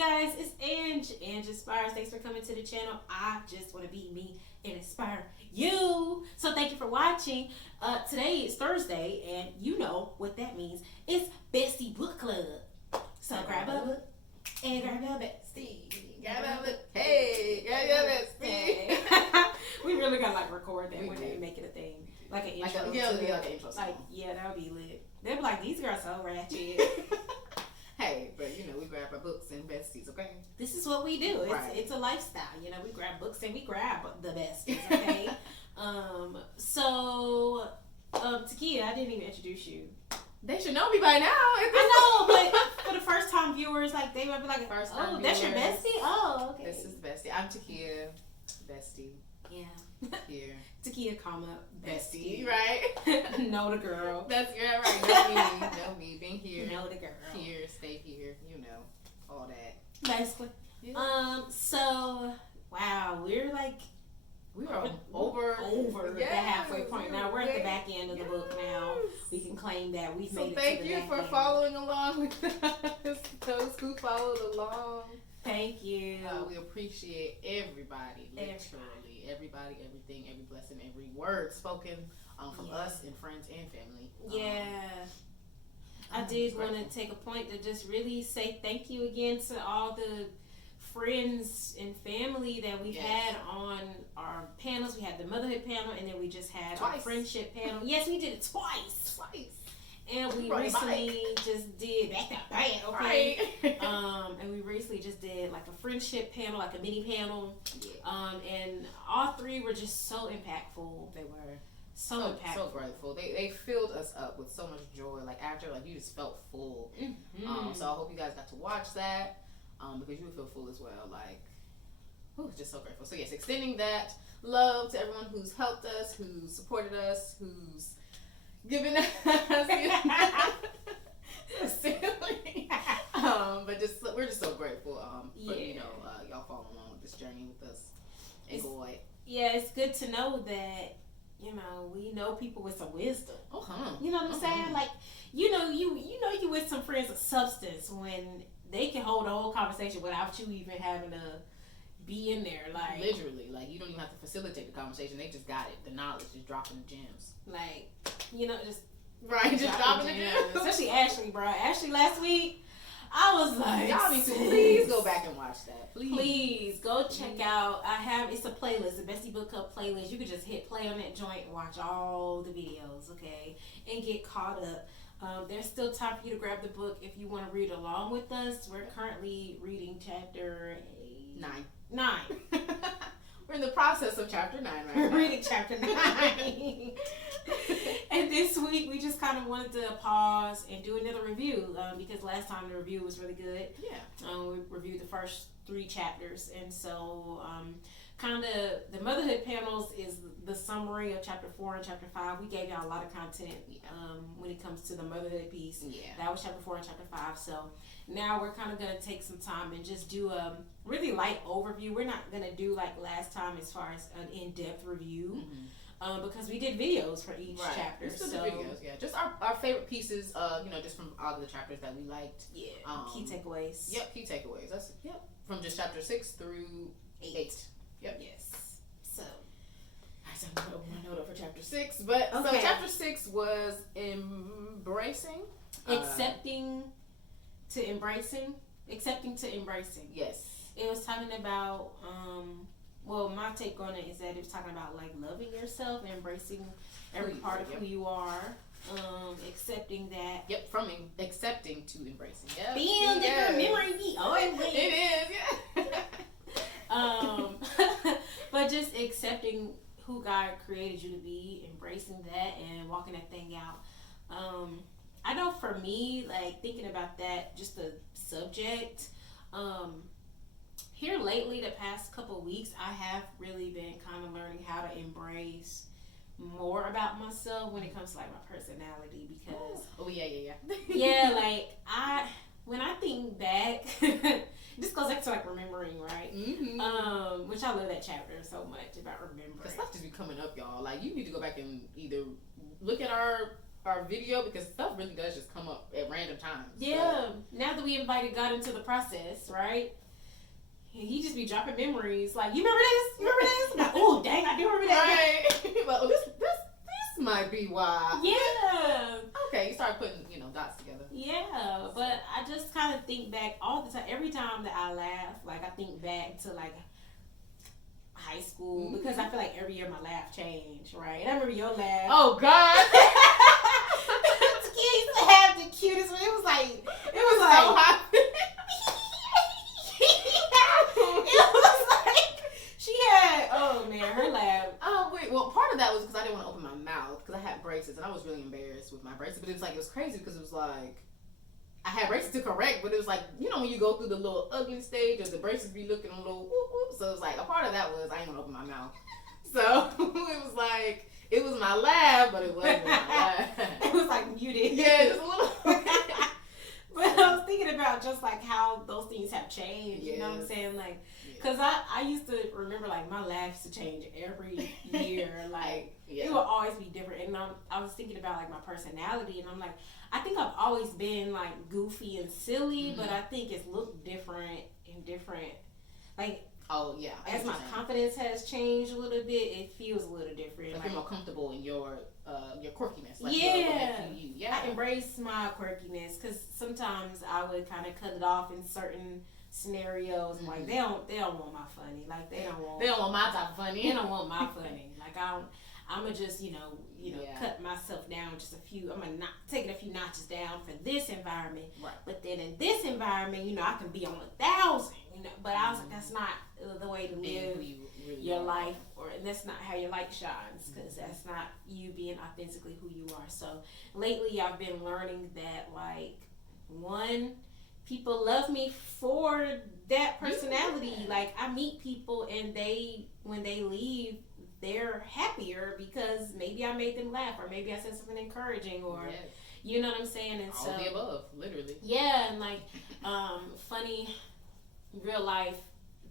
guys? It's Ange Inspires. Thanks for coming to the channel. I just want to be me and inspire you. So thank you for watching. Today is Thursday, and you know what that means. It's Bestie Book Club. So grab a book and grab your bestie. Grab a book. Hey, grab your bestie. We really gotta like record that We when do. they make it a thing, like an intro. Like a, yeah, it'll be like an intro song. Like, yeah, that would be lit. They'll be like, these girls so ratchet. Hey, but you know, we grab our books and besties, okay? This is what we do. It's a lifestyle. You know, we grab books and we grab the besties, okay? Takia, I didn't even introduce you. They should know me by now. I know, but for the first time viewers, like, they might be like, First time oh, that's your viewers. bestie? Oh, okay. This is Bestie. I'm Takia, bestie. Yeah. Here. Takia, comma, bestie. Right? Know the girl. That's girl, right. Know me. Been here. Know the girl. Here, stay here. You know, all that. Basically. Yeah. So, wow, we're like, We are over the halfway point now. We're at the back end of the book now. We can claim that we've made it to the back thank you for end. following along with us. Those who followed along. Thank you. We appreciate everybody, literally. Everybody, everything, every blessing, every word spoken from us and friends and family. Yeah. I did want to take a point to just really say thank you again to all the friends and family that we've had on our panels. We had the motherhood panel, and then we just had our friendship panel. Yes, we did it twice. And we recently just did back that bad, okay? Right. And we recently just did like a friendship panel, like a mini panel. And all three were just so impactful. They were so impactful. So grateful. They filled us up with so much joy. Like after, like you just felt full. Mm-hmm. So I hope you guys got to watch that. Because you would feel full as well. Like, just so grateful. So yes, extending that love to everyone who's helped us, who's supported us, who's given us, silly. But we're just so grateful. For y'all following along with this journey with us. And boy, yeah, it's good to know that we know people with some wisdom. You know what I'm saying? Like, you with some friends of substance when they can hold a whole conversation without you even having to be in there. Like, literally, like you don't even have to facilitate the conversation. They just got it. The knowledge, just dropping the gems. Like, just just dropping the gems. Especially Ashley, bro. Ashley last week, I was like, y'all need to please go back and watch that. Please go check out. It's a playlist, the Bestie Book Club playlist. You can just hit play on that joint and watch all the videos, okay, and get caught up. There's still time for you to grab the book if you want to read along with us. We're currently reading chapter 9. We're in the process of chapter 9 right now. We're reading chapter 9. And this week we just kind of wanted to pause and do another review because last time the review was really good. Yeah. We reviewed the first 3 chapters, and so kind of the motherhood panels is the summary of chapter 4 and chapter 5. We gave y'all a lot of content when it comes to the motherhood piece. That was chapter 4 and chapter 5. So now we're kind of going to take some time and just do a really light overview. We're not going to do like last time as far as an in-depth review because we did videos for each chapter. We still did videos, just our favorite pieces, just from all of the chapters that we liked. Key takeaways. Yep, key takeaways. That's from just chapter 6 through 8. Yep. Yes. So I'm gonna open my note up for chapter 6. But so chapter 6 was embracing, accepting to embracing. Yes. It was talking about my take on it is that it was talking about like loving yourself, embracing every part of who you are. Accepting that. Yep, from accepting to embracing. Yep. Being the memory me. Oh, it is, but just accepting who God created you to be, embracing that, and walking that thing out. I know for me, like thinking about that, just the subject. Here lately, the past couple of weeks, I have really been kind of learning how to embrace more about myself when it comes to like my personality because like when I think back this goes back to like remembering, right? Which I love that chapter so much about remembering. Because stuff just be coming up, y'all. Like you need to go back and either look at our our video because stuff really does just come up at random times. Yeah. Now that we invited God into the process, right? He just be dropping memories. Like, you remember this? You remember this? Like, oh, dang, I do remember that. Right. Well, this might be why. Yeah. Okay, you start putting, dots together. Yeah, but I just kind of think back all the time. Every time that I laugh, like, I think back to, like, high school. Because I feel like every year my laugh changed, right? And I remember your laugh. Oh, God. The kids used to have the cutest one. It was like so hot. It was like she had, oh man, her laugh. Oh wait, well part of that was because I didn't want to open my mouth because I had braces and I was really embarrassed with my braces. But it was crazy because it was like I had braces to correct, but it was like when you go through the little ugly stage of the braces be looking a little whoop whoop. So it was like a part of that was I didn't want to open my mouth. So it was like it was my laugh, but it wasn't my laugh. It was like muted. Yeah, just a little. But I was thinking about just like how those things have changed. Yes. You know what I'm saying? Like, because I used to remember like my laugh used to change every year. Like, it would always be different. And I was thinking about like my personality, and I'm like, I think I've always been like goofy and silly, but I think it's looked different and different. Like, oh yeah, as my confidence has changed a little bit, it feels a little different. Like you're more comfortable in your quirkiness. Like yeah. I embrace my quirkiness because sometimes I would kind of cut it off in certain scenarios. Mm-hmm. Like they don't want my funny. Like they don't want my type of funny. They don't want my funny. Like I'ma just cut myself down just a few. I'm not taking a few notches down for this environment. Right. But then in this environment, I can be on 1,000. But I was like, that's not the way to live your life, and that's not how your light shines, because that's not you being authentically who you are. So lately, I've been learning that people love me for that personality. Like I meet people, and when they leave, they're happier because maybe I made them laugh, or maybe I said something encouraging, or you know what I'm saying. And all the above, literally. Yeah, and like funny. Real life,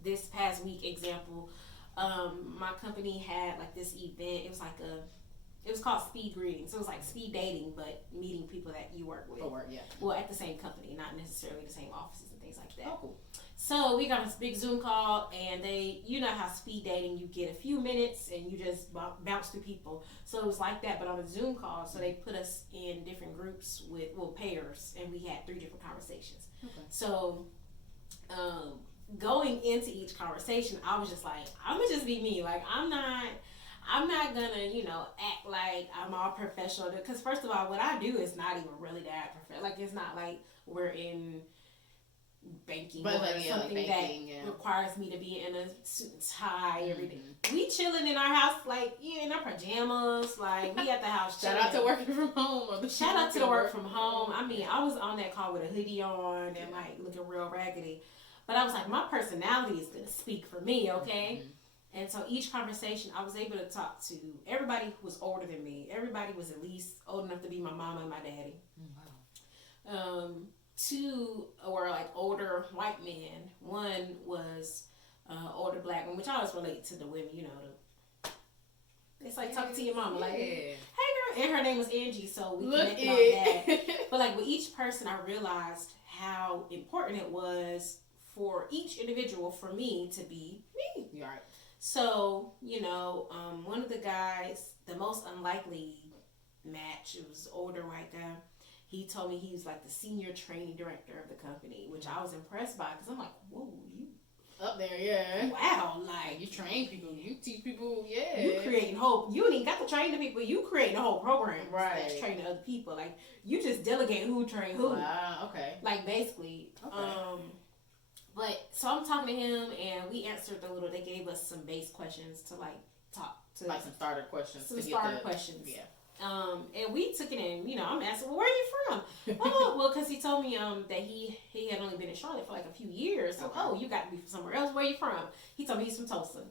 this past week example, my company had like this event. It was called speed greeting. So it was like speed dating, but meeting people that you work with. For work, yeah. Well, at the same company, not necessarily the same offices and things like that. Oh, cool. So we got this big Zoom call, and how speed dating, you get a few minutes and you just bounce through people. So it was like that, but on a Zoom call. So they put us in different groups with pairs, and we had 3 different conversations. Okay. So going into each conversation, I was just like, I'm gonna just be me. Like I'm not gonna act like I'm all professional, because first of all, what I do is not even really that professional. Like it's not like we're in banking or something that requires me to be in a suit and tie every day. We chilling in our house, like in our pajamas, like we at the house chilling. Shout out to working from home. Shout out to the work from home. I mean, I was on that call with a hoodie on and like looking real raggedy. But I was like, my personality is going to speak for me, okay? Mm-hmm. And so each conversation, I was able to talk to everybody who was older than me. Everybody was at least old enough to be my mama and my daddy. Wow. 2 were like older white men. 1 was older black one, which I always relate to the women, it's like talking to your mama, like, hey girl. And her name was Angie, so we connected on that. But like with each person, I realized how important it was for each individual for me to be me. Right. So, one of the guys, the most unlikely match, it was an older white guy. He told me he was like the senior training director of the company, which I was impressed by, because I'm like, whoa, you up there, yeah. Wow, like you train people, you teach people, yeah. You creating hope. You ain't even got to train the people. You creating a whole program that's training other people. Like you just delegate who train who. Wow, okay. Like basically, But so I'm talking to him, and we answered they gave us some base questions to like talk to, like some starter questions. Questions. Yeah. And we took it in. I'm asking, well, where are you from? Oh, well, because he told me that he had only been in Charlotte for like a few years. So, you got to be from somewhere else. Where are you from? He told me he's from Tulsa.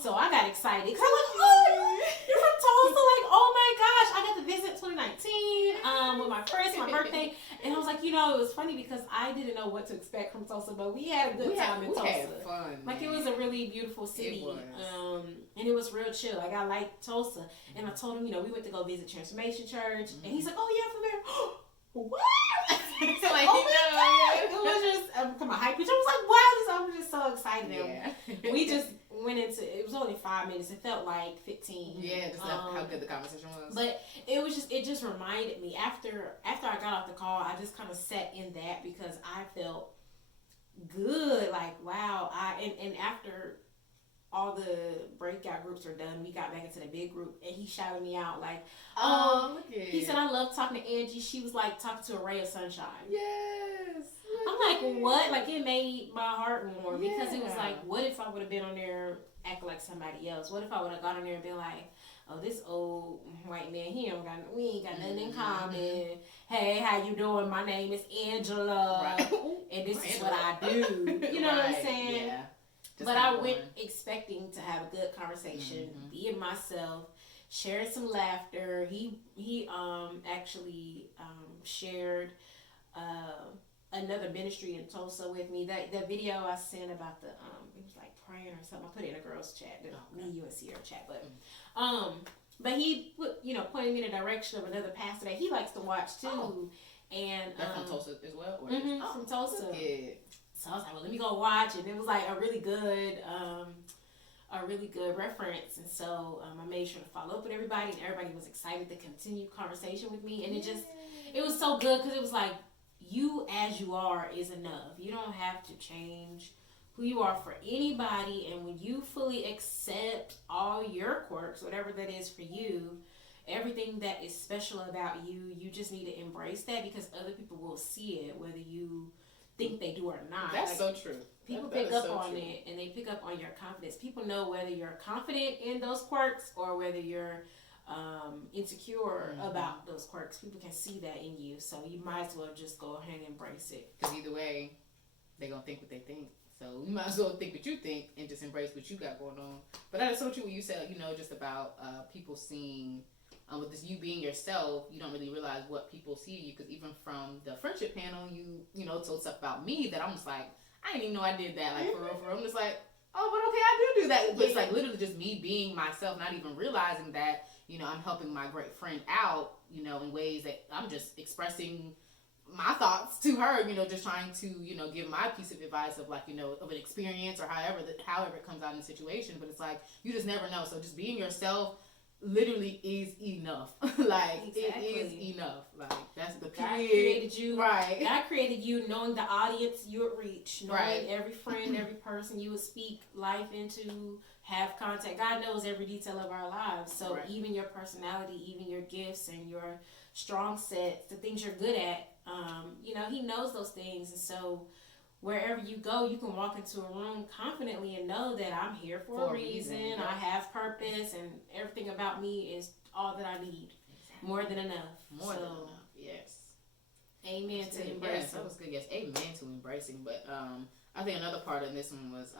So I got excited. Cause I'm like, oh, you're from Tulsa? Like, oh my gosh, I got to visit 2019 with my friends for my birthday. And I was like, you know, it was funny because I didn't know what to expect from Tulsa, but we had a good time in Tulsa. Had fun, like, it was a really beautiful city. It was. And it was real chill. Like, I liked Tulsa. And I told him, you know, we went to go visit Transformation Church. And he's like, oh, yeah, from there. What? So, like, oh my God. It was just from a hype. I was like, wow, I'm just so excited. Yeah. We just went into, it was only 5 minutes. It felt like 15. Yeah, just how good the conversation was. But it just reminded me, after I got off the call, I just kind of sat in that because I felt good. Like, wow. And after all the breakout groups were done, we got back into the big group, and he shouted me out like, he said, I love talking to Angie. She was like talking to a ray of sunshine. Yes. I'm like, what? Like, it made my heart warm because it was like, what if I would have been on there acting like somebody else? What if I would have got on there and been like, oh, this old white man, we ain't got nothing in common. Hey, how you doing? My name is Angela, and this is what I do. You know what I'm saying? Yeah. But I went expecting to have a good conversation, being myself, sharing some laughter. He actually shared another ministry in Tulsa with me. That video I sent about the it was like praying or something. I put it in a girls chat, me, you, and Sierra chat. But he pointed me in the direction of another pastor that he likes to watch too. Oh. And they're from Tulsa as well. Or from Tulsa. Yeah. So I was like, well, let me go watch, and it was like a really good reference. And so I made sure to follow up with everybody, and everybody was excited to continue conversation with me. And it was so good because it was like, you as you are is enough. You don't have to change who you are for anybody. And when you fully accept all your quirks, whatever that is for you, everything that is special about you, you just need to embrace that, because other people will see it, whether you think they do or not. That's so true. People pick up on it, and they pick up on your confidence. People know whether you're confident in those quirks or whether you're insecure about those quirks. People can see that in you, so you might as well just go ahead and embrace it. Because either way, they're gonna think what they think. So you might as well think what you think and just embrace what you got going on. But that is so true what you said, just about people seeing, with this you being yourself, you don't really realize what people see you. Because even from the friendship panel, you told stuff about me that I'm just like, I didn't even know I did that. Like, for real. I'm just like, oh, but okay, I do that. But it's like literally just me being myself, not even realizing that, I'm helping my great friend out, in ways that I'm just expressing my thoughts to her, just trying to, give my piece of advice of, like, of an experience or however it comes out in the situation. But it's like, you just never know. So just being yourself literally is enough. Like, exactly. It is enough. Like, that's the period. God created you. Right. God created you knowing the audience you would reach, knowing every friend, every person you would speak life into, have contact. God knows every detail of our lives. So even your personality, even your gifts and your strong sets, the things you're good at, he knows those things. And so wherever you go, you can walk into a room confidently and know that I'm here for a reason. Yeah. I have purpose, and everything about me is all that I need. Exactly. More than enough. More than enough. Yes. Amen to embracing. Yes, that was good. Yes, amen to embracing. But I think another part of this one was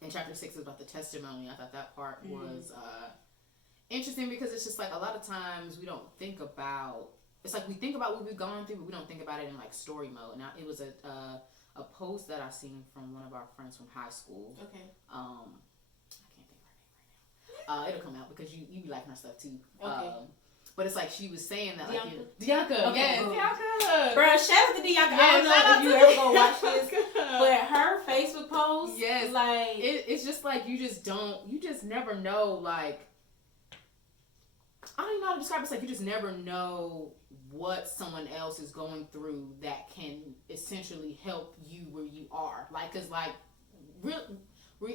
in chapter 6 is about the testimony. I thought that part was interesting, because it's just like a lot of times we don't think about. It's like we think about what we've gone through, but we don't think about it in like story mode. Now, it was a post that I seen from one of our friends from high school. Okay. I can't think of her name right now. It'll come out because you be liking her stuff too. Okay. But it's like she was saying that Dianca. Okay, yes, Dianca. Bro, shout out to Dianca. I don't know if you ever gonna watch this, but her Facebook post, yes, like it's just like you just never know. Like, I don't even know how to describe it. It's like you just never know what someone else is going through that can essentially help you where you are. Like, cause like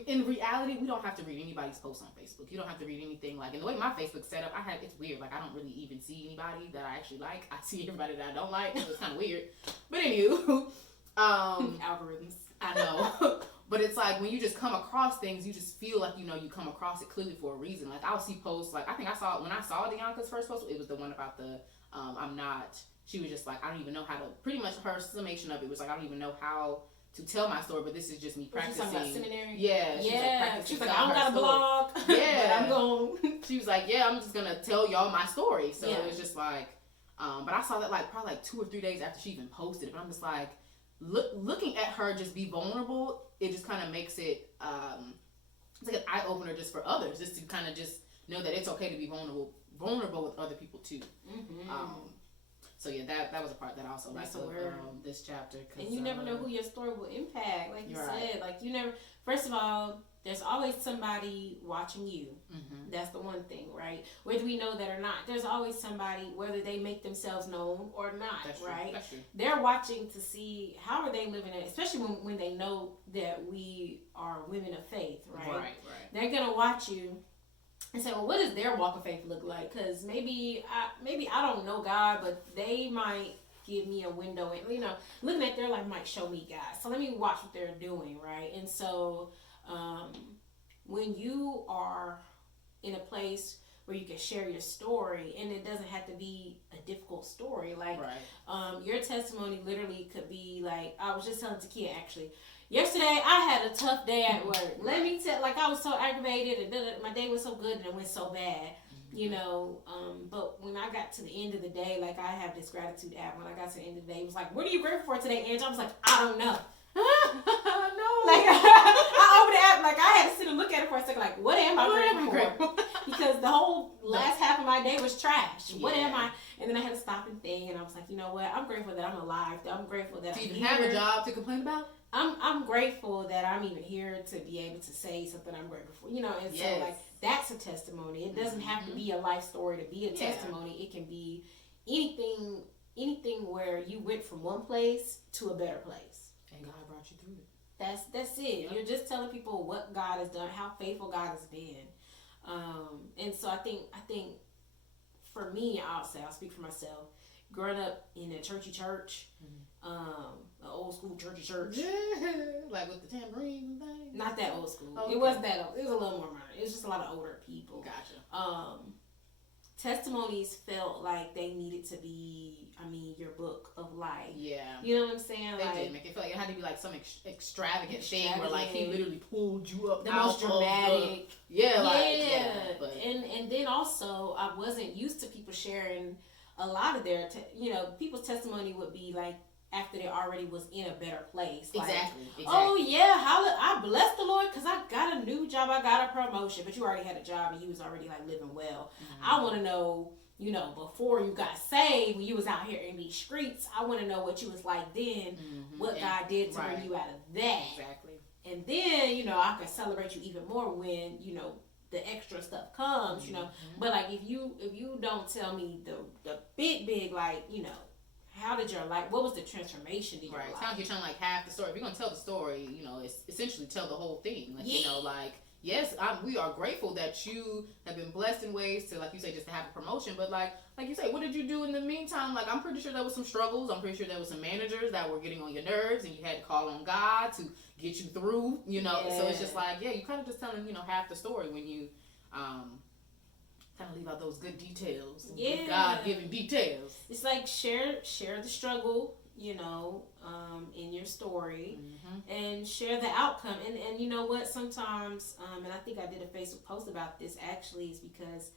in reality, we don't have to read anybody's posts on Facebook. You don't have to read anything. Like, in the way my Facebook's set up, it's weird. Like, I don't really even see anybody that I actually like. I see everybody that I don't like, so it's kind of weird. But anywho, algorithms. I know. But it's like when you just come across things, you just feel like, you come across it clearly for a reason. Like, I'll see posts, like, I think when I saw Dianca's first post, it was the one about the, she was just like, I don't even know how to, pretty much her summation of it was like, I don't even know how to tell my story, but this is just me practicing. She's talking about seminary? Yeah. She's like, I don't got a blog. Yeah. But I'm going. She was like, yeah, I'm just going to tell y'all my story. So it was just like, but I saw that like probably like 2 or 3 days after she even posted it. But I'm just like, looking at her just be vulnerable, it just kind of makes it, it's like an eye opener just for others, just to kind of just know that it's okay to be vulnerable with other people too. So yeah, that was a part that I also liked of this chapter. And you never know who your story will impact. Like you said, like you never. First of all, there's always somebody watching you. That's the one thing, right? Whether we know that or not, there's always somebody, whether they make themselves known or not, That's right? True. That's true. They're watching to see how are they living it, especially when they know that we are women of faith, right? Right. They're gonna watch you and say, well, what does their walk of faith look like? Because maybe I don't know God, but they might give me a window, and looking at their life might show me God. So let me watch what they're doing, right? And so when you are in a place where you can share your story, and it doesn't have to be a difficult story, like your testimony literally could be like, I was just telling Takia actually. Yesterday, I had a tough day at work. Let me tell, like I was so aggravated, and my day was so good, and it went so bad, But when I got to the end of the day, like I have this gratitude app. When I got to the end of the day, it was like, "What are you grateful for today, Angie?" I was like, "I don't know." No. Like I opened the app, like I had to sit and look at it for a second. Like, what am I grateful for? Because the whole last half of my day was trash. What am I? And then I had to stop and think, and I was like, you know what? I'm grateful that I'm alive. I'm grateful that I'm here. Have a job to complain about. I'm grateful that I'm even here to be able to say something I'm grateful for, and so like that's a testimony. It doesn't have to be a life story to be a testimony. It can be anything where you went from one place to a better place, and God brought you through it. That's it. Yep. You're just telling people what God has done, how faithful God has been, and so I think for me, I'll speak for myself. Growing up in a church, an old school church, like with the tambourine and things. Not that old school. Okay. It wasn't that old. It was a little more modern. It was just a lot of older people. Gotcha. Testimonies felt like they needed to be, your book of life. Yeah. You know what I'm saying? They did make it feel like it had to be like some extravagant thing where like he literally pulled you up. The most dramatic. But. And then also I wasn't used to people sharing a lot of their, people's testimony would be like after they already was in a better place. Like, exactly. Oh yeah, I bless the Lord because I got a new job, I got a promotion, but you already had a job and you was already like living well. I want to know, before you got saved, when you was out here in these streets, I want to know what you was like then, what God did to bring you out of that. Exactly. And then, I can celebrate you even more when, the extra stuff comes, But like if you don't tell me the big like, how did your life, what was the transformation in your life? Sounds like you're telling like half the story. If you're gonna tell the story, it's essentially tell the whole thing. Like yes, we are grateful that you have been blessed in ways to, like you say, just to have a promotion. But like you say, what did you do in the meantime? Like I'm pretty sure there was some struggles. I'm pretty sure there was some managers that were getting on your nerves, and you had to call on God to get you through. So it's just like you kind of just telling half the story when you kind of leave out those good details. Good God-given details. It's like share the struggle, in your story, and share the outcome. And you know what? Sometimes, and I think I did a Facebook post about this actually, is because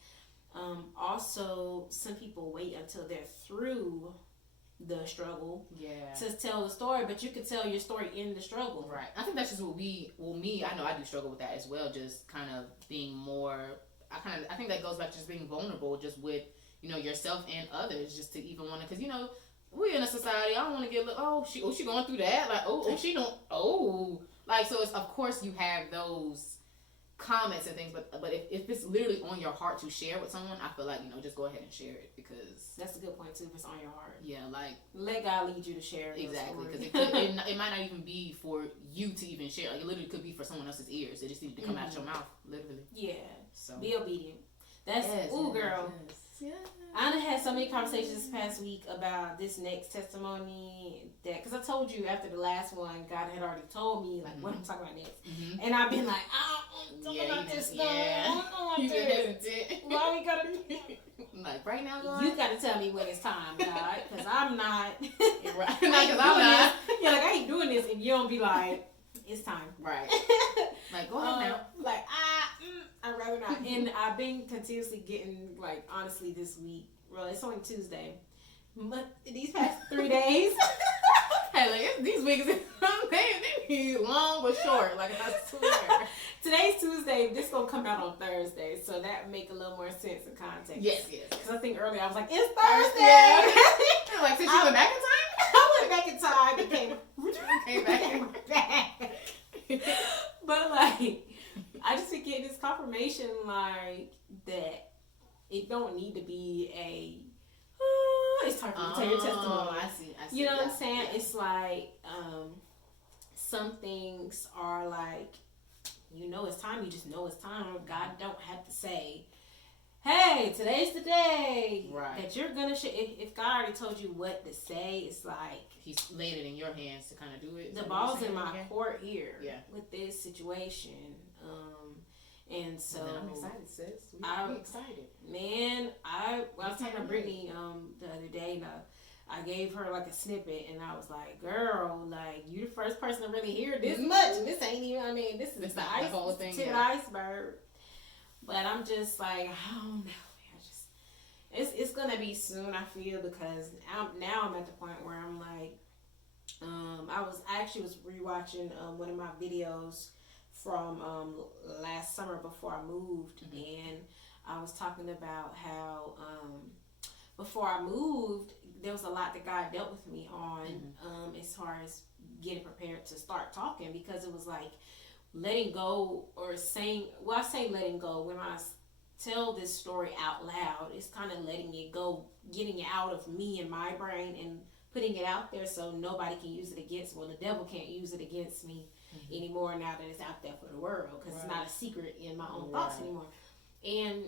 also some people wait until they're through the struggle to tell the story, but you could tell your story in the struggle. Right. I think that's just me, I know I do struggle with that as well, just kind of being more, I think that goes back to just being vulnerable just with, yourself and others, just to even want to, because, we're in a society, I don't want to get, she going through that, like, she don't, like, so it's, of course you have those comments and things, but if it's literally on your heart to share with someone, I feel like, just go ahead and share it, because that's a good point too. If it's on your heart, like let God lead you to share it. Exactly, because it might not even be for you to even share. Like it literally could be for someone else's ears. It just needs to come out your mouth, literally. So be obedient. That's girl. Yes. Yes. I done had so many conversations this past week about this next testimony that, because I told you after the last one, God had already told me like what I'm talking about next, and I've been like, don't about this stuff. You been hesitant. Why we gotta? Like right now, God? You gotta tell me when it's time, God, because I'm not. Right? Because I'm not. Yeah, like I ain't doing this, and you don't be like, it's time. Right. Like go ahead now. Like I'd rather not. And I've been continuously getting like honestly this week. Well, it's only Tuesday, but these past 3 days. Hey, like these weeks, they be long but short. Like I swear. Today's Tuesday. This gonna come out on Thursday, so that make a little more sense in context. Yes. Because I think earlier I was like, it's Thursday. Yeah. Like since you went back in time. I went back in time and came back. But like, I just been getting this confirmation like that it don't need to be a. It's time for you to tell your testimony. I see. You know what I'm saying? Yeah. It's like some things are like, you know, it's time. You just know it's time. God don't have to say, "Hey, today's the day that you're gonna." If God already told you what to say, it's like He's laid it in your hands to kind of do it. The ball's in my court here. Yeah. With this situation. And so I'm excited, sis. I'm excited. Man, I was talking to Brittany the other day, and I gave her like a snippet, and I was like, "Girl, like you the first person to really hear this much, and this ain't even. I mean, this is the whole thing, tip of the iceberg." But I'm just like, I don't know. It's gonna be soon. I feel because I'm at the point where I'm like, I actually was rewatching one of my videos from last summer before I moved, and I was talking about how before I moved there was a lot that God dealt with me on as far as getting prepared to start talking, because it was like letting go or saying, well, I say letting go when I tell this story out loud, it's kind of letting it go, getting it out of me and my brain and putting it out there so nobody can use it against me. Well, the devil can't use it against me anymore now that it's out there for the world, because it's not a secret in my own thoughts anymore. And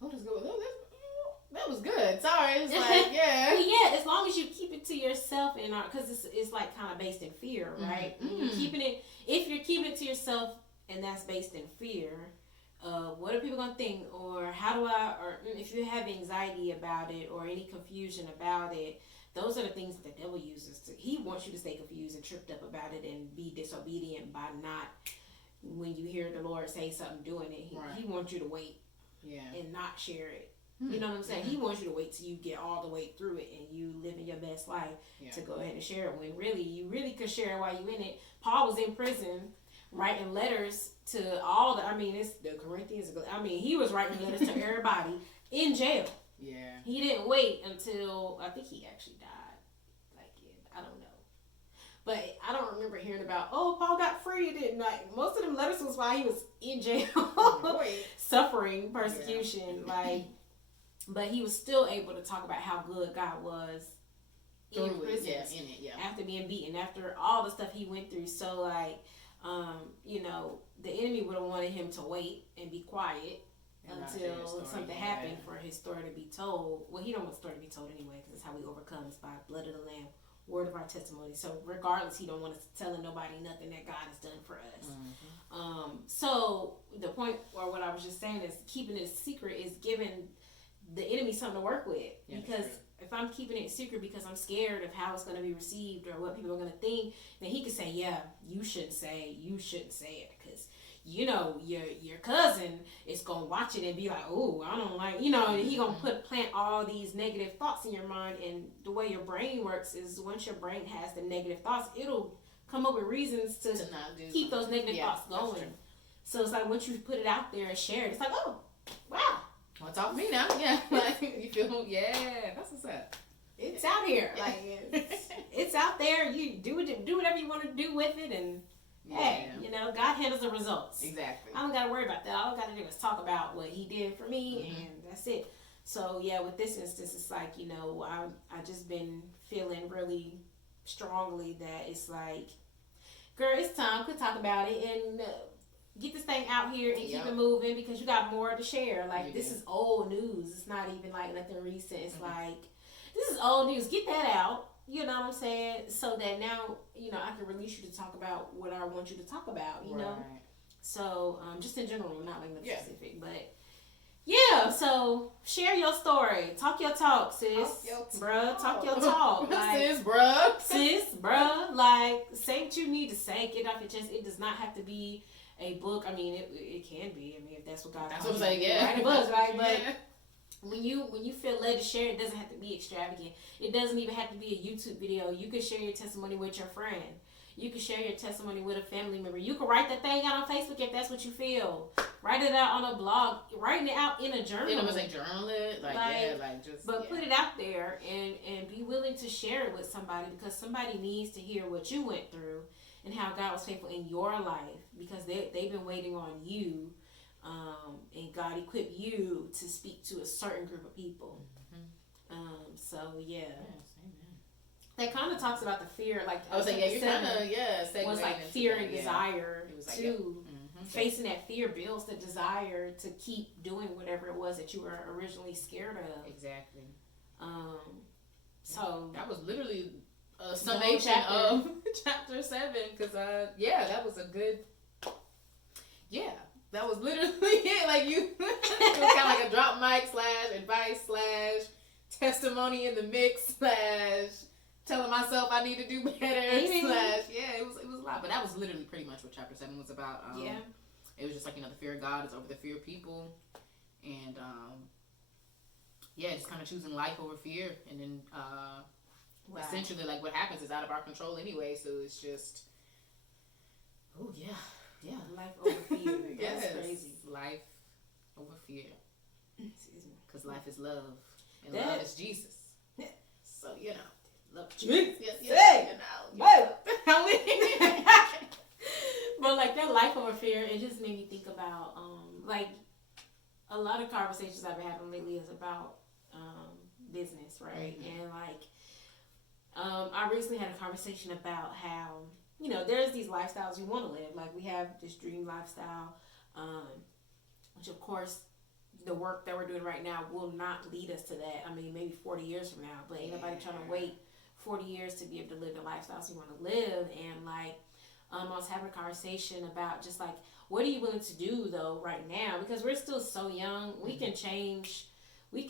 that was good. Sorry, it's like yeah. As long as you keep it to yourself, and because it's like kind of based in fear, right? If you're keeping it to yourself, and that's based in fear, what are people gonna think, or how do I, or if you have anxiety about it or any confusion about it. Those are the things that the devil uses. He wants you to stay confused and tripped up about it and be disobedient by not, when you hear the Lord say something, doing it. He wants you to wait and not share it. You know what I'm saying? He wants you to wait till you get all the way through it and you living your best life to go ahead and share it. When really, you really could share it while you in it. Paul was in prison writing letters to all it's the Corinthians. He was writing letters to everybody in jail. Yeah. He didn't wait until, I think he actually died. I don't know. But I don't remember hearing about, Paul got free. Didn't most of them letters was while he was in jail, suffering persecution. But he was still able to talk about how good God was in prison. After being beaten, after all the stuff he went through. So the enemy would have wanted him to wait and be quiet until something happened for his story to be told. Well, he don't want the story to be told anyway, because that's how we overcome, is by blood of the Lamb, word of our testimony. So regardless, he don't want us telling nobody nothing that God has done for us. So the point, or what I was just saying, is keeping it a secret is giving the enemy something to work with. Because if I'm keeping it secret because I'm scared of how it's going to be received or what people are going to think, then he could say, you shouldn't say it, because your cousin is gonna watch it and be like, oh, I don't like, he gonna plant all these negative thoughts in your mind. And the way your brain works is, once your brain has the negative thoughts, it'll come up with reasons to not keep those negative thoughts going. So it's like, once you put it out there and share it, it's like, oh, wow, well, talk to me now. You feel, that's what's up. It's out here, it's out there. You do whatever you want to do with it, and hey, God handles the results. Exactly. I don't got to worry about that. All I got to do is talk about what he did for me, and that's it. So, with this instance, it's like, I just been feeling really strongly that it's like, girl, it's time. Quit talking about it. And get this thing out here and keep it moving because you got more to share. Like, this is old news. It's not even like nothing recent. It's like, this is old news. Get that out. You know what I'm saying? So that now, you know, I can release you to talk about what I want you to talk about, you know? So, just in general, not like nothing specific, but yeah, so share your story. Talk your talk, sis. Bruh, talk your talk. Like, sis, bruh. Sis, bruh. Like, say what you need to say. Get off your chest. It does not have to be a book. I mean, it can be. I mean, if that's what God calls you. Write a book, right? But when you feel led to share, it doesn't have to be extravagant. It doesn't even have to be a YouTube video. You can share your testimony with your friend. You can share your testimony with a family member. You can write that thing out on Facebook if that's what you feel. Write it out on a blog. Writing it out in a journal. You know, it's like journal it. But put it out there and be willing to share it with somebody because somebody needs to hear what you went through and how God was faithful in your life because they've been waiting on you. And God equipped you to speak to a certain group of people. So yeah. That kind of talks about the fear, like I was like, you're kind of was like fear and desire too. Facing that fear builds the desire to keep doing whatever it was that you were originally scared of. Exactly. So that was literally a summation of chapter 7 because that was a good. Yeah, that was literally it. Like you, it was kind of like a drop mic / advice / testimony in the mix / telling myself I need to do better / it was a lot. But that was literally pretty much what chapter 7 was about. It was just like, you know, the fear of God is over the fear of people, and just kind of choosing life over fear, and then essentially like what happens is out of our control anyway. So it's just life over fear. That's crazy. Life over fear. Excuse me. Because life is love, and love is Jesus. So you know. Love Jesus. Hey! You know. But like that life over fear, it just made me think about like a lot of conversations I've been having lately is about business, right? And like I recently had a conversation about how, you know, there's these lifestyles you want to live. Like we have this dream lifestyle, which of course the work that we're doing right now will not lead us to that. I mean, maybe 40 years from now, but ain't nobody trying to wait 40 years to be able to live the lifestyles you want to live. And like I was having a conversation about just like, what are you willing to do though right now? Because we're still so young. We can change like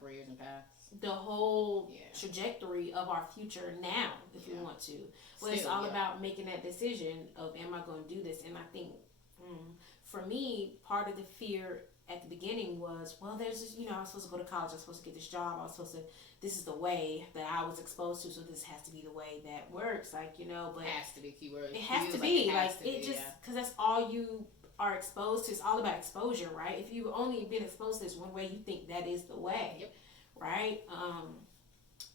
careers and paths. The whole trajectory of our future now if we want to. But it's all about making that decision of, am I going to do this? And I think for me, part of the fear at the beginning was, well, there's just, you know, I was supposed to go to college, I was supposed to get this job, I was supposed to, this is the way that I was exposed to, so this has to be the way that works, like, you know, but it has to be keyword. It has to be, because that's all you are exposed to. It's all about exposure, right? If you've only been exposed to this one way, you think that is the way, right?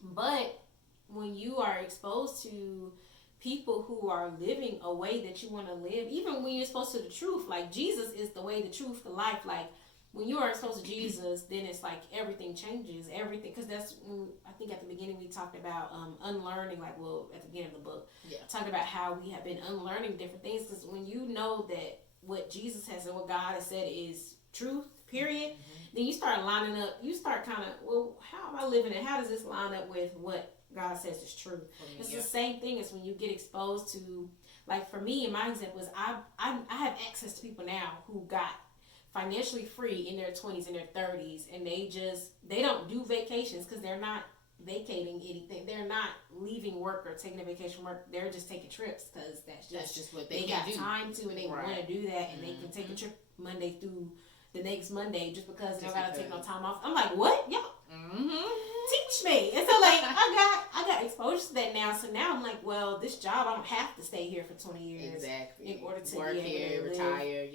But when you are exposed to people who are living a way that you want to live, even when you're exposed to the truth, like Jesus is the way, the truth, the life, like when you are exposed to Jesus, then it's like everything changes, everything, because that's when, I think at the beginning we talked about unlearning, like, well, at the beginning of the book, talked about how we have been unlearning different things, because when you know that what Jesus has and what God has said is truth, period, then you start lining up, you start kind of, well, how am I living it? How does this line up with what God says is true? It's the same thing as when you get exposed to, like for me, in my example, is I have access to people now who got financially free in their 20s and their 30s, and they don't do vacations because they're not vacating anything. They're not leaving work or taking a vacation work. They're just taking trips because that's just what they got time to, and they want to do that, and they can take a trip Monday through the next Monday just because they don't gotta take no time off. I'm like, what? Y'all teach me. And so like I got exposure to that now. So now I'm like, well, this job, I don't have to stay here for 20 years in order to work be here, able to retire,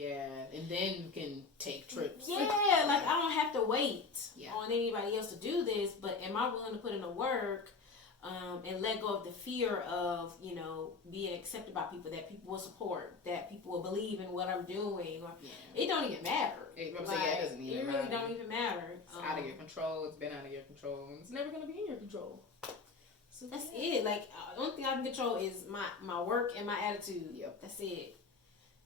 and then you can take trips. Yeah, like I don't have to wait on anybody else to do this, but am I willing to put in the work and let go of the fear of, you know, being accepted by people, that people will support, that people will believe in what I'm doing, or it don't even matter. It doesn't even really don't even matter. It's out of your control. It's been out of your control. It's never going to be in your control. So that's it. Like, the only thing I can control is my work and my attitude. That's it.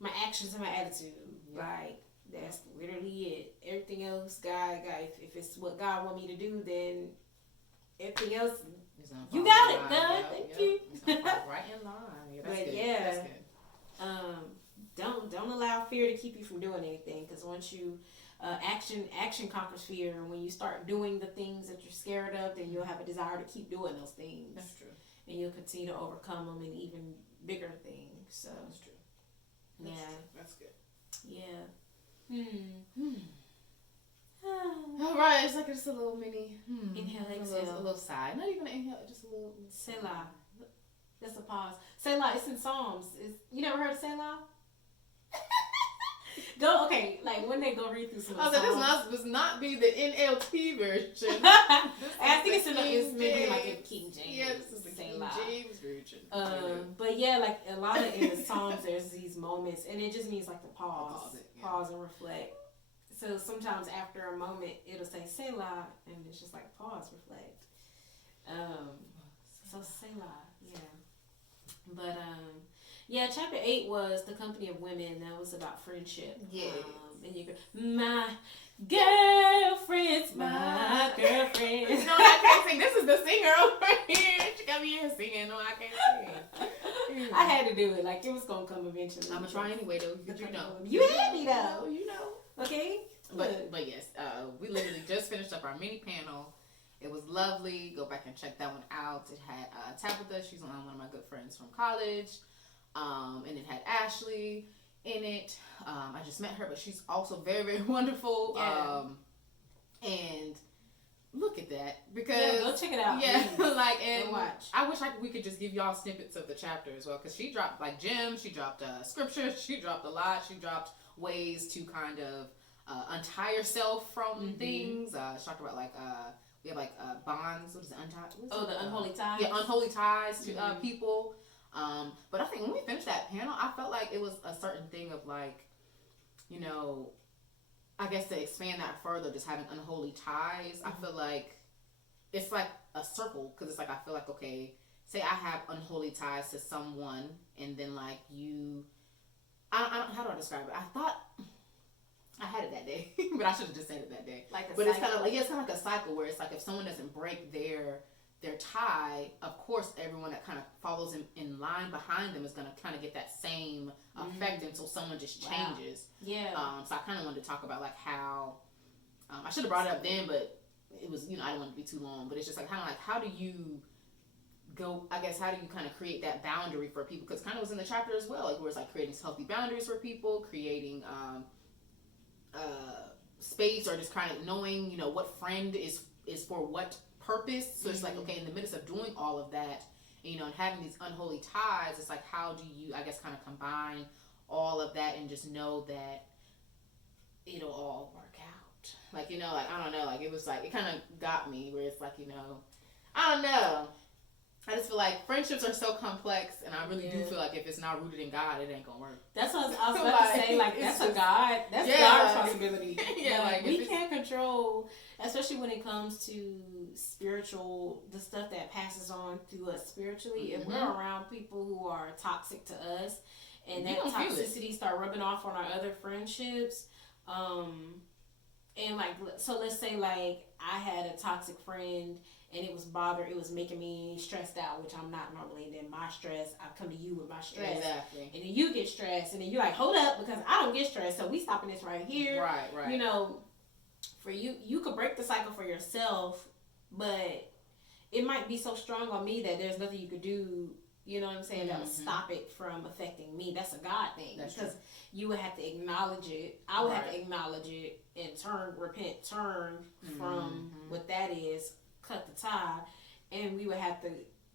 my actions and my attitude. Yeah. Like, that's literally it. Everything else, God, if it's what God want me to do, then everything else, you got it, God. Thank you. It's gonna fall right in line. Yeah, that's But good. yeah, That's good. don't allow fear to keep you from doing anything. Because once you action conquers fear, and when you start doing the things that you're scared of, then you'll have a desire to keep doing those things. That's true. And you'll continue to overcome them in even bigger things. So that's true. That's good. Yeah. All right, it's like just a little mini inhale, a exhale, little sigh. Not even an inhale, just a little Selah. That's a pause. Selah, it's in Psalms. You never heard of Selah? Go, okay, like when they go read through some of the Psalms. This must not be the NLT version. I think it's maybe like a King James. Yeah, this is the King James version. But yeah, like a lot of in the Psalms, there's these moments, and it just means like to pause and reflect. So sometimes after a moment, it'll say Selah, and it's just like pause, reflect. So Selah, yeah. But yeah, chapter 8 was the company of women. That was about friendship. Yeah. And you go, my girlfriends, my girlfriends. No, I can't sing. This is the singer over here. She got me here singing. No, I can't sing. I had to do it. Like, it was going to come eventually. I'm going to try anyway, though. Because you know. You had me, though. You know. Okay? But yes, we literally just finished up our mini panel. It was lovely. Go back and check that one out. It had Tabitha. She's one of my good friends from college. And it had Ashley in it. I just met her, but she's also very, very wonderful. Yeah. And look at that, because go check it out. Yeah, like, and go watch. I wish we could just give y'all snippets of the chapter as well, because she dropped like gems, she dropped scripture, she dropped a lot, she dropped ways to kind of untie yourself from things. She talked about like we have like bonds. What is it? The unholy ties. Yeah, unholy ties to people. But I think when we finished that panel, I felt like it was a certain thing of like, you know, I guess to expand that further, just having unholy ties. I feel like it's like a circle, because it's like, I feel like, okay, say I have unholy ties to someone, and then like I don't, how do I describe it? I thought I had it that day, but I should have just said it that day. It's kind of like, it's kind of like a cycle where it's like, if someone doesn't break their tie, of course everyone that kind of follows in line behind them is going to kind of get that same effect until someone just changes. Yeah. So I kind of wanted to talk about like how I should have brought it up then, but it was, I didn't want it to be too long, but it's just like kind of like, how do you go, I guess, how do you kind of create that boundary for people? Because kind of was in the chapter as well, like where it's like creating healthy boundaries for people, creating space, or just kind of knowing, what friend is for what purpose. So it's like, okay, in the midst of doing all of that, and having these unholy ties, it's like, how do you, I guess, kind of combine all of that and just know that it'll all work out? Like, like, I don't know, like, it was like, it kind of got me where it's like, I don't know. I just feel like friendships are so complex, and I really do feel like if it's not rooted in God, it ain't gonna work. That's what I was about to say. Like, that's God's responsibility. Yeah, like we can't control, especially when it comes to spiritual, the stuff that passes on through us spiritually. If we're around people who are toxic to us, and that toxicity start rubbing off on our other friendships, and like, so let's say like I had a toxic friend, and it was making me stressed out, which I'm not normally. And then my stress, I come to you with my stress. Exactly. And then you get stressed, and then you're like, hold up, because I don't get stressed, so we stopping this right here. Right. For you could break the cycle for yourself, but it might be so strong on me that there's nothing you could do, you know what I'm saying, that would stop it from affecting me. That's a God thing. That's because true. You would have to acknowledge it. I would have to acknowledge it and turn from what that is, cut the tie, and we would have to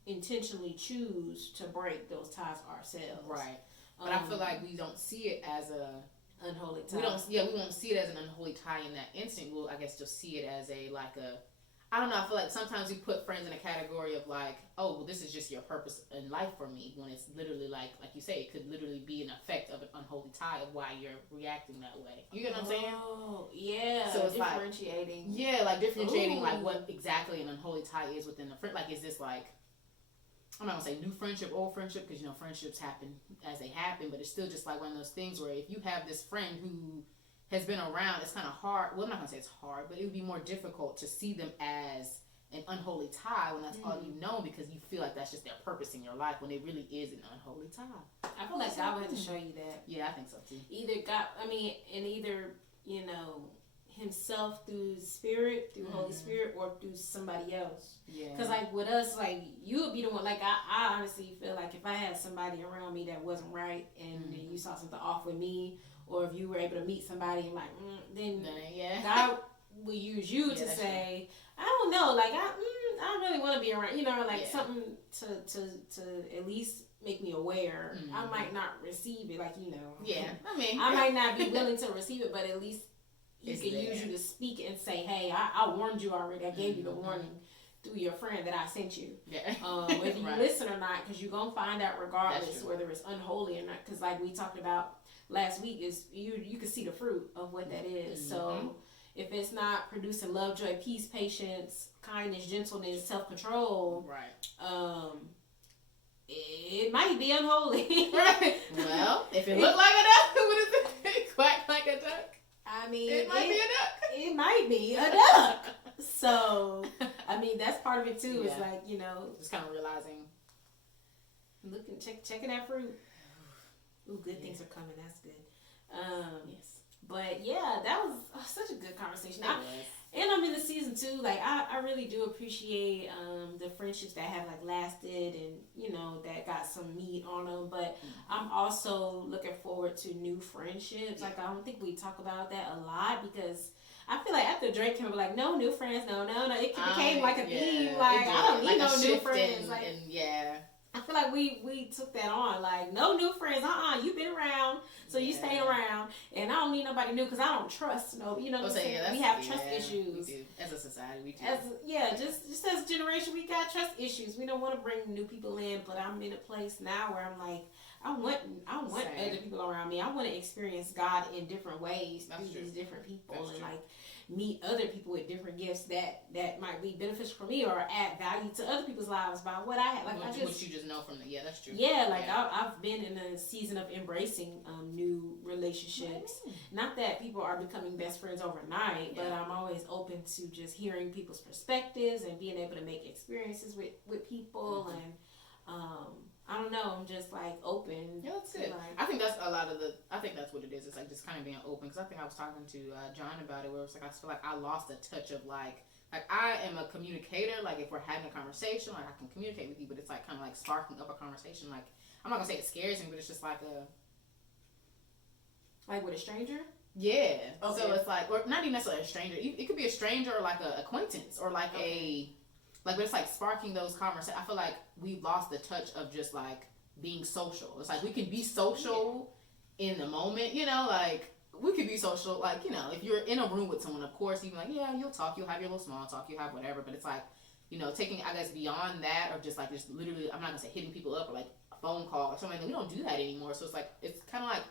intentionally choose to break those ties ourselves. Right. But I feel like we don't see it as a unholy tie. We won't see it as an unholy tie in that instant. We'll, I guess, just see it as I don't know, I feel like sometimes we put friends in a category of like, oh, well, this is just your purpose in life for me, when it's literally like you say, it could literally be an effect of an unholy tie of why you're reacting that way. You get what I'm saying? Oh, yeah. So it's differentiating. Like differentiating like what exactly an unholy tie is within the friend. Like, is this like, I'm not gonna say new friendship, old friendship, because friendships happen as they happen, but it's still just like one of those things where if you have this friend who has been around, it's kind of hard. Well, I'm not gonna say it's hard, but it would be more difficult to see them as an unholy tie when that's all you know, because you feel like that's just their purpose in your life when it really is an unholy tie. I feel like God would have to show you that. Yeah, I think so too. Either God, himself through Spirit, through Holy Spirit, or through somebody else. Yeah. Because like with us, like you would be the one. Like I honestly feel like if I had somebody around me that wasn't right, and you saw something off with me, or if you were able to meet somebody and like, then God will use you to say, true. I don't know, like I really want to be around, something to at least make me aware. I might not receive it, like Yeah, I might not be willing to receive it, but at least He can use you to speak and say, hey, I warned you already. I gave you the warning through your friend that I sent you. Yeah. Whether you listen or not, because you're going to find out regardless whether it's unholy or not. Because like we talked about last week, is you can see the fruit of what that is. So if it's not producing love, joy, peace, patience, kindness, gentleness, self-control, it might be unholy. Right. Well, if it looked like a duck, what is it? Quack like a duck. I mean, it might be a duck. It might be a duck. So, I mean, that's part of it too. It's like, just kind of realizing, checking that fruit. Ooh, good things are coming. That's good. Yes. But yeah, that was such a good conversation. And I'm in the season 2. Like I really do appreciate the friendships that have like lasted and that got some meat on them. But I'm also looking forward to new friendships. Like I don't think we talk about that a lot because I feel like after Drake came, we're like, no new friends, no. It became like a theme. Like I don't need no new friends. I feel like we took that on. Like no new friends. You've been around. So you stayed around, and I don't need nobody new because I don't trust no. We have trust issues. We do. As a society, we do. Just as a generation, we got trust issues. We don't want to bring new people in, but I'm in a place now where I'm like, I want other people around me. I want to experience God in different ways through these different people, and like meet other people with different gifts that might be beneficial for me or add value to other people's lives by what I had. Like what you just know from that's true. I've been in a season of embracing new relationships. Not that people are becoming best friends overnight, but I'm always open to just hearing people's perspectives and being able to make experiences with people and I don't know. I'm just like open. Yeah, that's good. I think that's I think that's what it is. It's like just kind of being open. Because I think I was talking to John about it, where it's like I feel like I lost a touch of like I am a communicator. Like if we're having a conversation, like I can communicate with you, but it's like kind of like sparking up a conversation. Like I'm not gonna say it scares me, but it's just like with a stranger. Yeah. Okay. So it's like, or not even necessarily a stranger. It could be a stranger or like an acquaintance or like but it's like sparking those conversations. I feel like we've lost the touch of just like being social. It's like we can be social in the moment, like we could be social, like, if you're in a room with someone, of course, you can like, you'll talk, you'll have your little small talk, you'll have whatever, but it's like, taking, I guess, beyond that of just literally, I'm not gonna say hitting people up or like a phone call or something. We don't do that anymore. So it's like, it's kind of like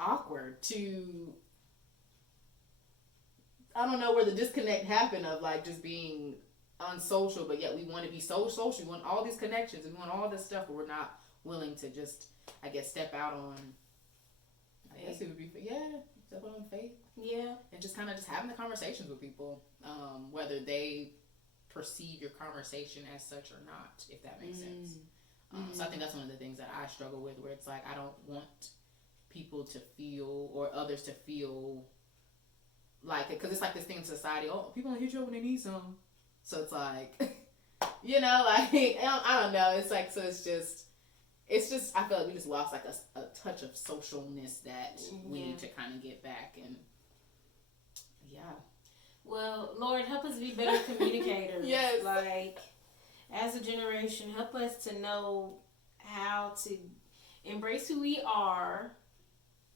awkward to, I don't know where the disconnect happened of like just being unsocial, but yet we want to be so social. We want all these connections and we want all this stuff, but we're not willing to just, I guess, step out on. I guess it would be step out on faith. Yeah, and just kind of just having the conversations with people, whether they perceive your conversation as such or not, if that makes sense. So I think that's one of the things that I struggle with, where it's like I don't want people to feel or others to feel like it, because it's like this thing in society. Oh, people hit you up when they need some. So it's like, like, I don't know. It's like, so it's just, I feel like we just lost like a touch of socialness that we need to kind of get back. And well, Lord, help us be better communicators. Yes. Like, as a generation, help us to know how to embrace who we are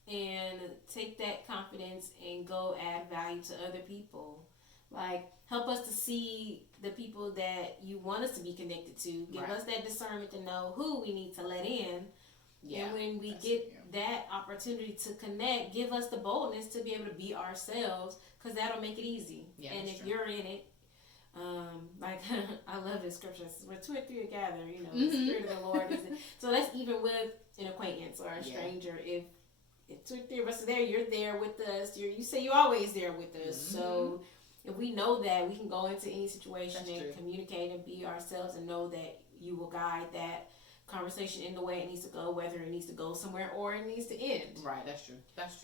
and take that confidence and go add value to other people. Like, help us to see the people that you want us to be connected to. Give us that discernment to know who we need to let in. Yeah, and when we get that opportunity to connect, give us the boldness to be able to be ourselves, because that'll make it easy. Yeah, and if you're in it, Like I love this scripture. It says, where two or three are gathered, the Spirit of the Lord is. So that's even with an acquaintance or a stranger. If two or three of us are there, you're there with us. You say you're always there with us. So if we know that, we can go into any situation and communicate and be ourselves and know that you will guide that conversation in the way it needs to go, whether it needs to go somewhere or it needs to end. Right, that's true.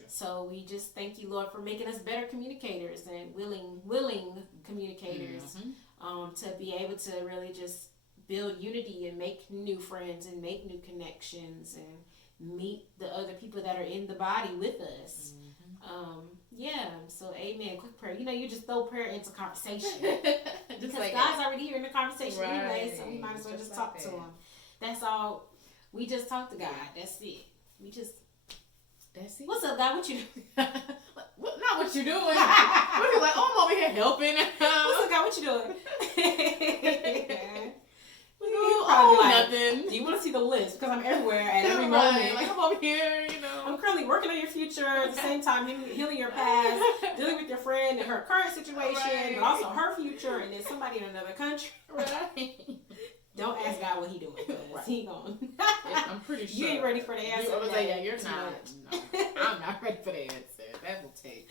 So we just thank you, Lord, for making us better communicators and willing communicators, to be able to really just build unity and make new friends and make new connections and meet the other people that are in the body with us. So amen. Quick prayer. You just throw prayer into conversation. Because like God's already here in the conversation anyway, so we might as well just talk to him. That's all. We just talk to God. That's it. That's it. What's up, God? What you doing? Not what you doing. We're like, oh, I'm over here helping. What's up, God? What you doing? Nothing. Do you want to see the list? Because I'm everywhere at every moment. Like, I'm over here, I'm currently working on your future at the same time, healing your past, dealing with your friend and her current situation, but also her future, and then somebody in another country. Right. Don't ask God what he doing, because he gonna. I'm pretty sure. You ain't ready for the answer. I was like, yeah, you're not. No, I'm not ready for the answer. That will take.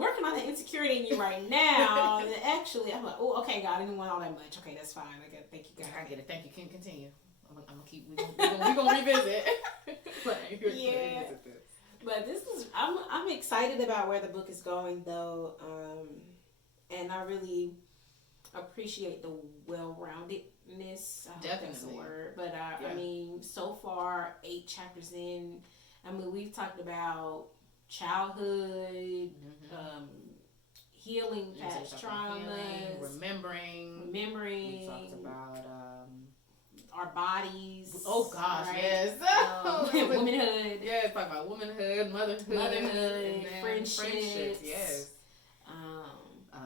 Working on the insecurity in you right now. Actually, I'm like, oh, okay, God, I didn't want all that much. Okay, that's fine. Thank you, God. I get it. Thank you. Can continue. I'm gonna keep. We're gonna revisit. Yeah. But this is. I'm excited about where the book is going, though, and I really appreciate the well-roundedness. I hope that's a word. But I mean, so far 8 chapters in. I mean, we've talked about childhood, healing past trauma, remembering. We talked about our bodies. Oh gosh, right? Yes. Womanhood. Yeah, talk about womanhood, motherhood, friendships. Yes.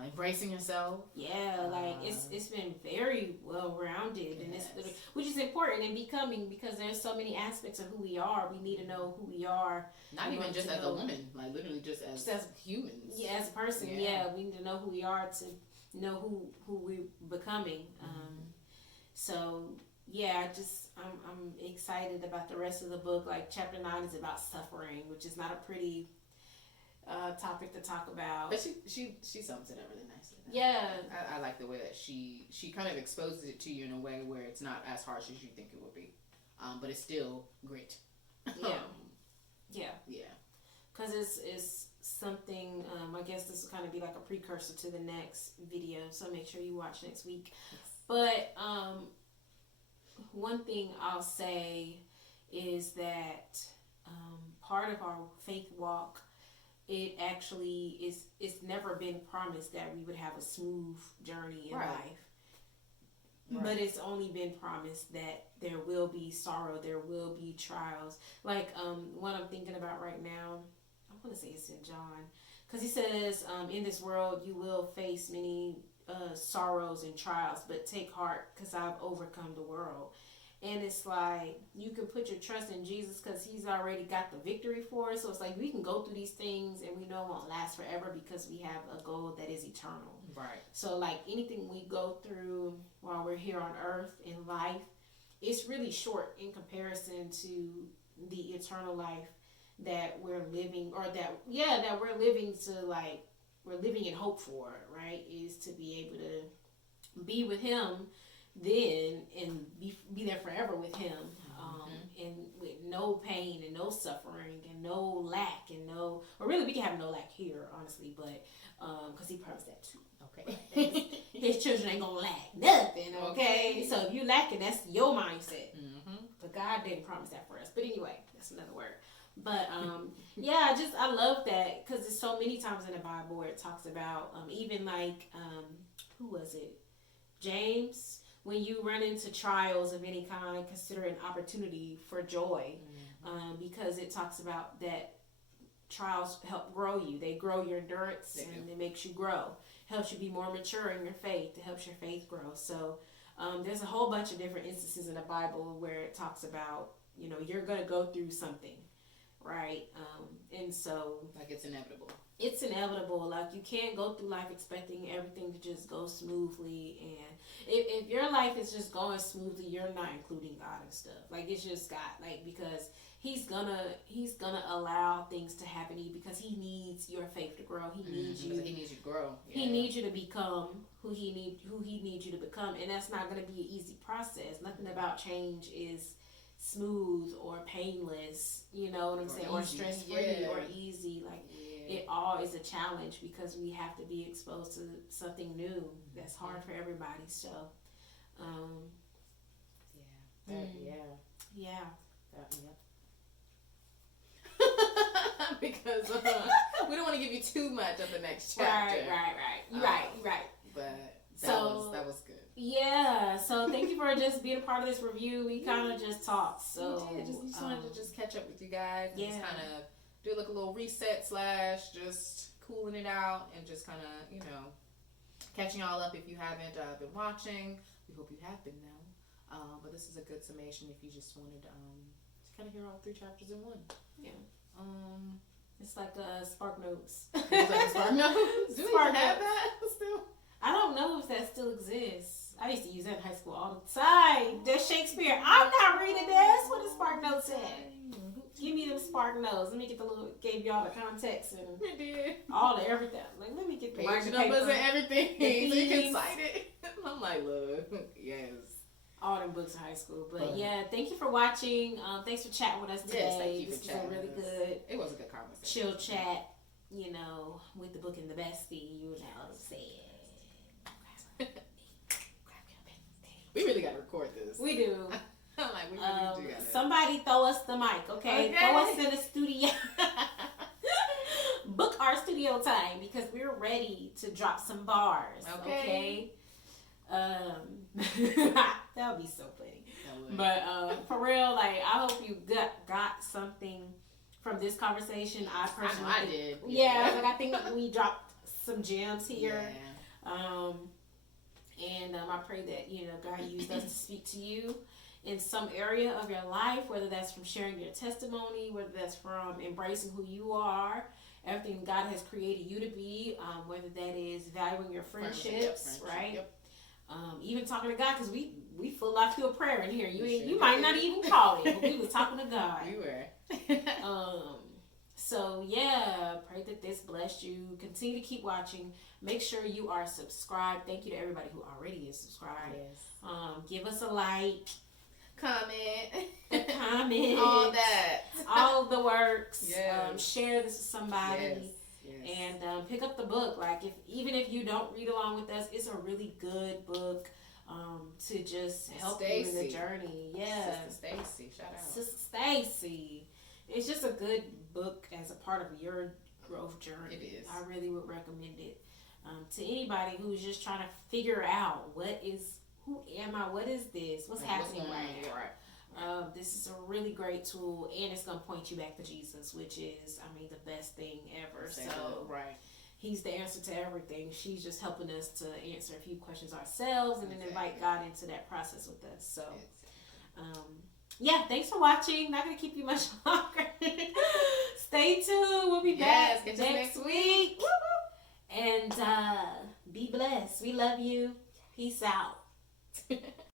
Embracing yourself. Yeah, like it's been very well rounded, and it's which is important in becoming, because there's so many aspects of who we are. We need to know who we are. Not even just as a woman, like literally just as humans. Yeah, as a person. Yeah, we need to know who we are to know who we're becoming. So yeah, I'm excited about the rest of the book. Like chapter 9 is about suffering, which is not a pretty topic to talk about. But she sums it up really nicely. Yeah. I like the way that she kind of exposes it to you in a way where it's not as harsh as you think it would be. But it's still grit. Yeah. Because it's something, I guess this will kind of be like a precursor to the next video, so make sure you watch next week. Yes. But one thing I'll say is that part of our faith walk, it actually it's never been promised that we would have a smooth journey in life. Right. But it's only been promised that there will be sorrow, there will be trials. Like what I'm thinking about right now, I want to say it's in John, because he says, in this world you will face many sorrows and trials, but take heart because I've overcome the world. And it's like, you can put your trust in Jesus because he's already got the victory for us. So it's like, we can go through these things and we know it won't last forever because we have a goal that is eternal. Right. So like anything we go through while we're here on earth in life, it's really short in comparison to the eternal life that we're living, or that we're living to, like, we're living in hope for, right? Is to be able to be with him then and be there forever with him, and with no pain and no suffering and no lack and no, or really we can have no lack here, honestly, but because he promised that too. Okay. His children ain't gonna lack nothing. Okay. So if you lacking, that's your mindset. But God didn't promise that for us. But anyway, that's another word. But yeah, I love that, because there's so many times in the Bible where it talks about even like who was it? James. When you run into trials of any kind, consider an opportunity for joy, because it talks about that trials help grow you. They grow your endurance, and it makes you grow. Helps you be more mature in your faith. It helps your faith grow. So there's a whole bunch of different instances in the Bible where it talks about, you're going to go through something. right? And so like it's inevitable. It's inevitable. Like you can't go through life expecting everything to just go smoothly. And if your life is just going smoothly, you're not including God and stuff. Like it's just God. Like because He's gonna allow things to happen to you because He needs your faith to grow. He needs you. He needs you to grow. Yeah. He needs you to become who He needs you to become, and that's not gonna be an easy process. Nothing about change is smooth or painless. You know what I'm saying? Or stress free or easy. Like it all is a challenge because we have to be exposed to something new that's hard for everybody. So, because we don't want to give you too much of the next chapter. Right. But that was good. Yeah. So thank you for just being a part of this review. We kind of just talked. So we just wanted to just catch up with you guys and just kind of do like a little reset / just cooling it out and just kind of catching y'all up if you haven't been watching. We hope you have been now. But this is a good summation if you just wanted to kind of hear all 3 chapters in one. Yeah. It's like Spark Notes. It's like a Spark Notes? Do we have that still? I don't know if that still exists. I used to use that in high school all the time. That's Shakespeare. I'm not reading this. What is Spark Notes at? Give me them Spark Notes. Let me get gave you all the context and all the everything. Like, let me get the page numbers and everything so you can cite it. I'm like, look, yes. All them books in high school. But yeah, thank you for watching. Thanks for chatting with us today. Yes, thank you this for chatting was a really with us. good. It was a good conversation. Chill chat, with the book and the bestie. You know what I'm saying. We really gotta record this. We do. I'm like, we really do gotta. Somebody throw us the mic, okay? Throw us in the studio. Book our studio time because we're ready to drop some bars. Okay. That would be so funny. But for real, like I hope you got something from this conversation. I personally I did. Yeah, like I think we dropped some gems here. Yeah. And I pray that God used us to speak to you in some area of your life, whether that's from sharing your testimony, whether that's from embracing who you are, everything God has created you to be, whether that is valuing your friendships, right? Yep. Even talking to God, because we full life through a prayer in here. You might not even call it, but we was talking to God. We were. So yeah, pray that this blessed you. Continue to keep watching. Make sure you are subscribed. Thank you to everybody who already is subscribed. Yes. Give us a like. Comment. All that. All the works. Yes. Share this with somebody. Yes. And pick up the book. Like even if you don't read along with us, it's a really good book to just help you in the journey. Yeah. Sister Stacy. Shout out. Sister Stacy. It's just a good book as a part of your growth journey. It is. I really would recommend it to anybody who's just trying to figure out who am I? What is this? What's happening right now? This is a really great tool, and it's gonna point you back to Jesus, which is, the best thing ever. So He's the answer to everything. She's just helping us to answer a few questions ourselves, and then invite God into that process with us. So. Yeah, thanks for watching. Not going to keep you much longer. Stay tuned. We'll be back next week. And be blessed. We love you. Peace out.